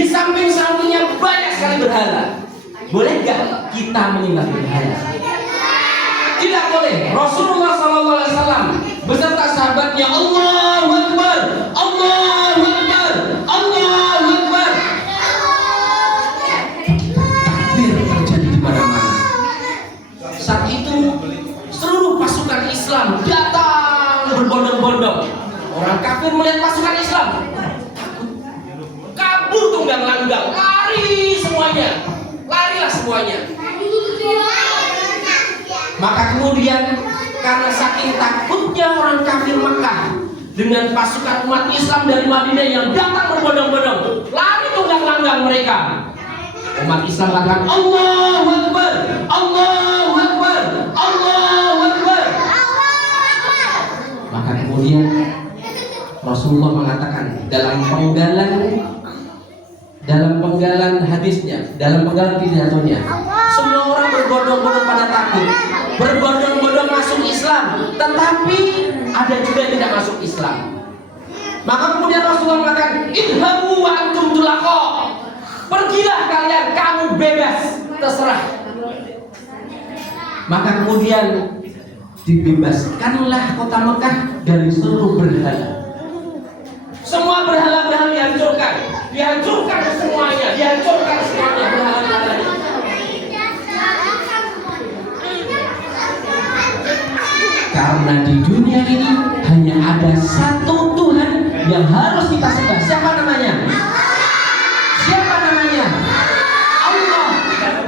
Di samping-sampingnya banyak sekali berhala. Boleh nggak kita menyembah berhala? Tidak boleh. Rasulullah SAW beserta sahabatnya Allahu Akbar, Allahu Akbar, Allahu Akbar. Takbir terjadi di mana-mana. Saat itu seluruh pasukan Islam datang berbondong-bondong. Orang kafir melihat pasukan Islam kabur tunggang-langgang, lari semuanya, larilah semuanya. Maka kemudian karena saking takutnya orang kafir Mekah dengan pasukan umat Islam dari Madinah yang datang berbondong-bondong, lari tunggang-langgang mereka. Umat Islam katakan Allahu Akbar, Allahu Akbar, Allahu Akbar. Maka kemudian Rasulullah mengatakan dalam penggalan hadisnya, dalam penggalan pidatonya, semua orang berbondong-bondong pada takut, berbondong-bondong masuk Islam, tetapi ada juga yang tidak masuk Islam. Maka kemudian Rasulullah mengatakan, idhabu wa antum tulaqa, pergilah kalian, kamu bebas, terserah. Maka kemudian dibebaskanlah kota Mekah dari seluruh berhala. Semua berhala-berhala dihancurkan semuanya, berhala-berhala. Karena di dunia ini hanya ada satu Tuhan yang harus kita sembah. Siapa namanya? Siapa namanya? Allah,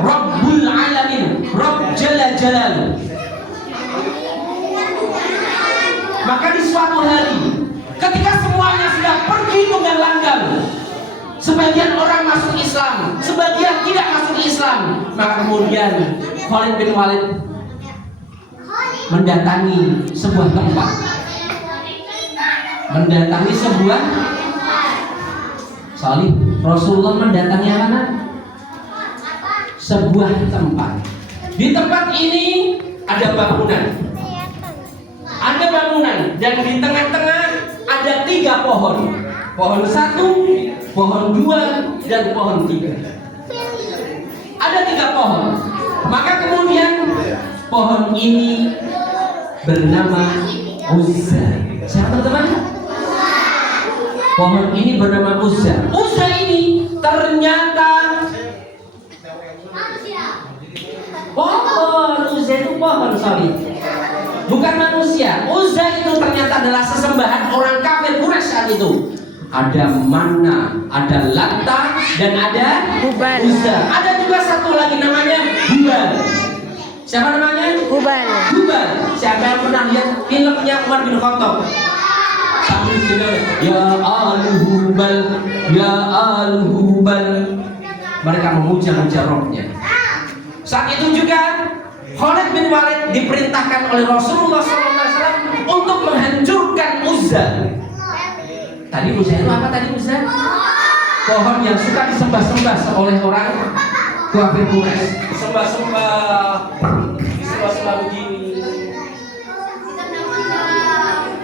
Rabbul Alamin, Rabb Jalla Jalaluh. Maka di suatu hari, ketika semuanya sudah pergi tunggang-langgang, sebagian orang masuk Islam, sebagian tidak masuk Islam, maka kemudian Khalid bin Walid mendatangi sebuah tempat, Rasulullah mendatangi mana? Sebuah tempat. Di tempat ini ada bangunan, dan di tengah-tengah ada 3 pohon. Pohon 1, pohon 2, dan pohon 3. Ada 3 pohon. Maka kemudian pohon ini bernama Uzza. Siapa teman? Pohon ini bernama Uzza. Uzza ini ternyata pohon. Uzza itu pohon, bukan manusia. Uzza itu ternyata adalah sesembahan orang kafir Quraisy saat itu. Ada Manna, ada Latta, dan ada Uzza. Ada juga satu lagi namanya Hubal. Siapa namanya? Hubal. Siapa yang pernah lihat filmnya Umar bin Khattab? Ya al-Hubal, ya al-Hubal. Mereka memuja-muja rohnya. Saat itu juga Khalid bin Walid diperintahkan oleh Rasulullah SAW untuk menghancurkan Uzza. Tadi Uzza itu apa tadi Uzza? Pohon yang suka disembah-sembah oleh orang kafir Quraisy. Sembah-sembah begini.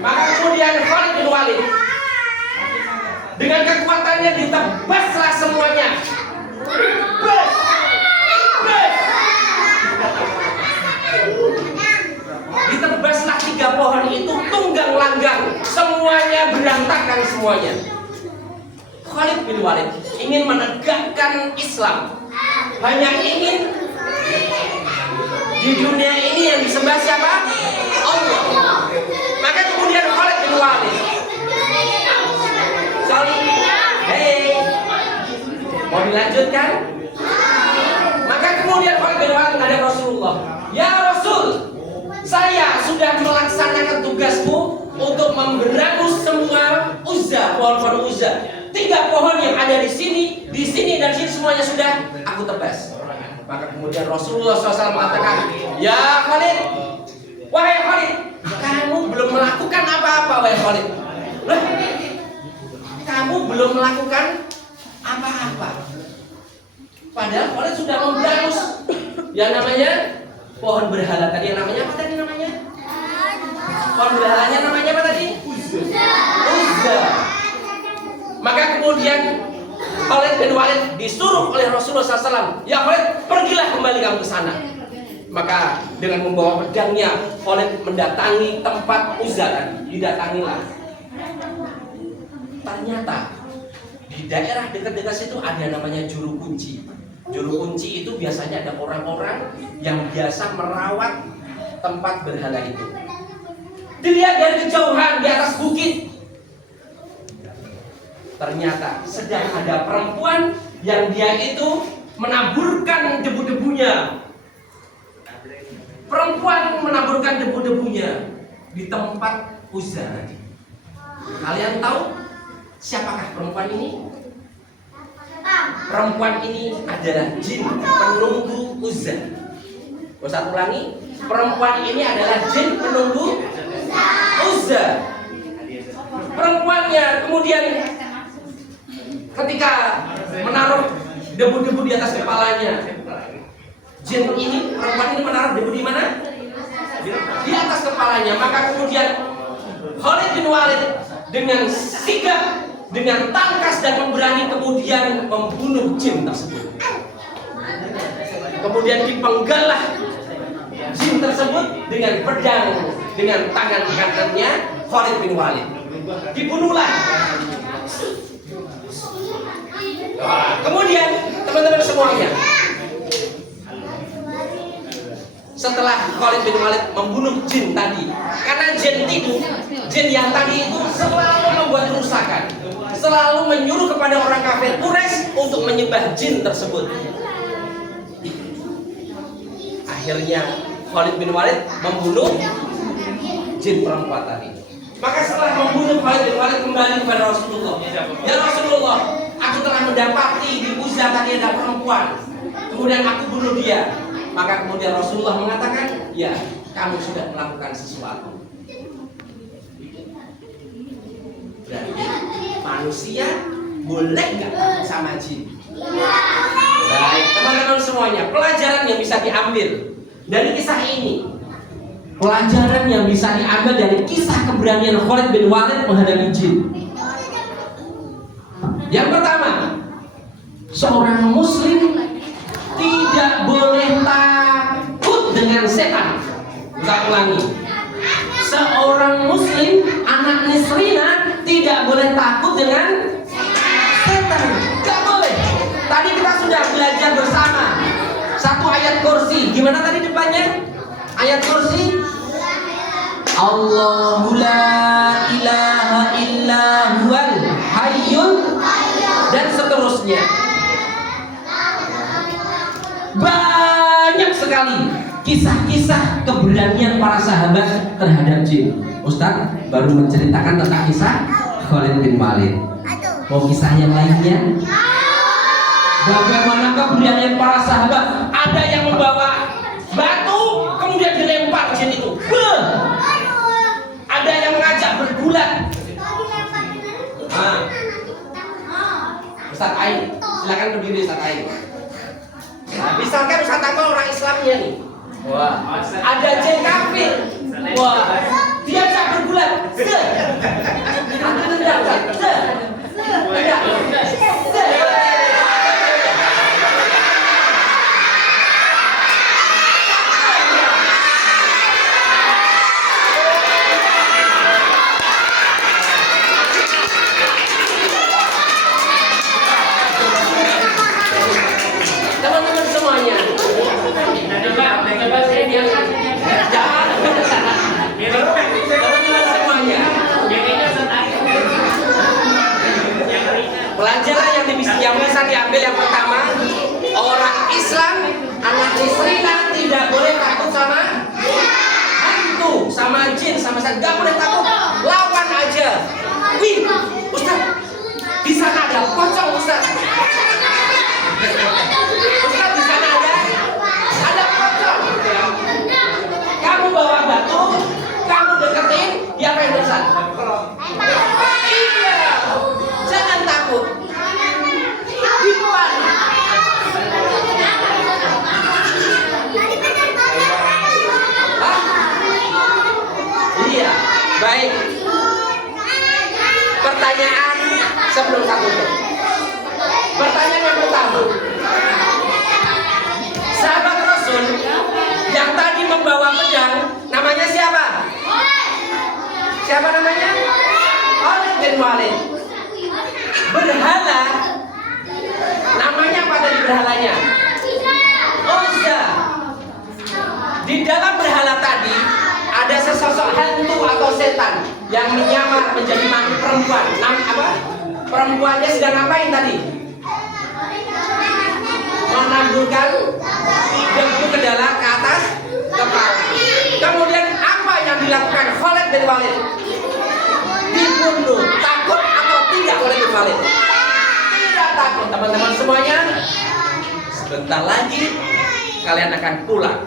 Maka kemudian Khalid bin Walid dengan kekuatannya ditebaslah semuanya. Ditebaslah 3 pohon itu tunggang-langgang, semuanya berantakan semuanya. Khalid bin Walid ingin menegakkan Islam, hanya ingin di dunia ini yang disembah siapa? Allah. Maka kemudian Khalid bin Walid, mau dilanjutkan? Maka kemudian Khalid bin Walid ada Rasulullah. Ya Rasul, saya sudah melaksanakan tugasmu untuk memberangus semua Uzza, pohon-pohon Uzza. 3 pohon yang ada di sini, dan sini semuanya sudah aku tebas. Maka kemudian Rasulullah SAW mengatakan, ya Khalid, wahai Khalid, kamu belum melakukan apa-apa, wahai Khalid. Kamu belum melakukan apa-apa. Padahal Khalid sudah memberangus yang namanya pohon berhala tadi. Yang namanya apa tadi namanya? Pohon berhalanya namanya apa tadi? Uzza. Maka kemudian Khalid bin Walid disuruh oleh Rasulullah SAW, ya Khalid, pergilah kembali kamu ke sana. Maka dengan membawa pedangnya, Khalid mendatangi tempat Uzza tadi. Didatangilah. Ternyata di daerah dekat-dekat situ ada namanya juru kunci. Juru kunci itu biasanya ada orang-orang yang biasa merawat tempat berhala itu. Dilihat dari kejauhan di atas bukit, ternyata sedang ada perempuan yang dia itu menaburkan debu-debunya. Perempuan menaburkan debu-debunya di tempat Uzza tadi. Kalian tahu siapakah perempuan ini? Perempuan ini adalah jin penunggu Uzza. Ustaz ulangi, perempuan ini adalah jin penunggu Uzza. Perempuannya kemudian ketika menaruh debu-debu di atas kepalanya, jin ini, perempuan ini menaruh debu di mana? Di atas kepalanya. Maka kemudian Khalid bin Walid dengan sigap, dengan tangkas dan pemberani kemudian membunuh jin tersebut. Kemudian dipenggallah jin tersebut dengan pedang dengan tangan kanannya Khalid bin Walid. Dibunuhlah. Kemudian teman-teman semuanya, setelah Khalid bin Walid membunuh jin tadi, karena jin yang tadi itu selalu membuat kerusakan, selalu menyuruh kepada orang kafir Quraisy untuk menyembah jin tersebut. Akhirnya Khalid bin Walid membunuh jin perempuan tadi. Maka setelah membunuh Khalid bin Walid kembali kepada Rasulullah. Ya Rasulullah, aku telah mendapati di Uzza tadi ada perempuan. Kemudian aku bunuh dia. Maka kemudian Rasulullah mengatakan, ya, kamu sudah melakukan sesuatu. Berarti manusia boleh nggak takut sama jin? Baik, teman-teman semuanya, pelajaran yang bisa diambil dari kisah ini, pelajaran yang bisa diambil dari kisah keberanian Khalid bin Walid menghadapi jin. Yang pertama, seorang muslim tidak boleh takut dengan setan. Saya ulangi, seorang muslim, anak Nisrina, tidak boleh takut dengan setan. Tidak boleh. Tadi kita sudah belajar bersama satu ayat kursi. Gimana tadi depannya? Ayat kursi, Allahu la ilaha illa huwal hayyul, dan seterusnya. Banyak sekali kisah-kisah keberanian para sahabat terhadap jin. Ustaz baru menceritakan tentang kisah Khalid bin Walid. Mau kisah yang lainnya? Bagaimana keberanian para sahabat? Ada yang membawa batu kemudian dilempar jin itu. Ada yang mengajak bergulat. Ustaz Ain, silakan berdiri Ustaz Ain. Nah, misalkan Ustaz Amal orang Islamnya nih. Wah, ada jin kafir. Wah, diajak bergulat. Aku tendang, teman-teman semuanya. Teman-teman semuanya. Pelajaran yang bisa diambil yang pertama, orang Islam, anak Nisrina tidak boleh takut sama hantu, sama jin, sama setan. Gak boleh takut, lawan aja. Wih, Ustaz, di sana ada pocong Ustaz. Ustaz, di sana ada pocong. Kamu bawa batu, kamu deketin, dia pengen Ustaz. Iya, jangan takut. Dibuat. Iya, baik. Pertanyaan sebelum satu. Pertanyaan yang pertama, sahabat Rasul yang tadi membawa pedang namanya siapa? Siapa namanya? Khalid bin Walid. Berhala namanya apa tadi berhalanya? Uzza. Di dalam berhala tadi ada sesosok hantu atau setan yang menyamar menjadi perempuan. Apa? Perempuannya sedang ngapain tadi? Menamburkan debu ke dalam ke atas kepala. Kemudian apa yang dilakukan Khalid bin Walid? Dibunuh. Takut atau tidak Khalid bin Walid? Tidak takut, teman-teman semuanya. Sebentar lagi kalian akan pulang.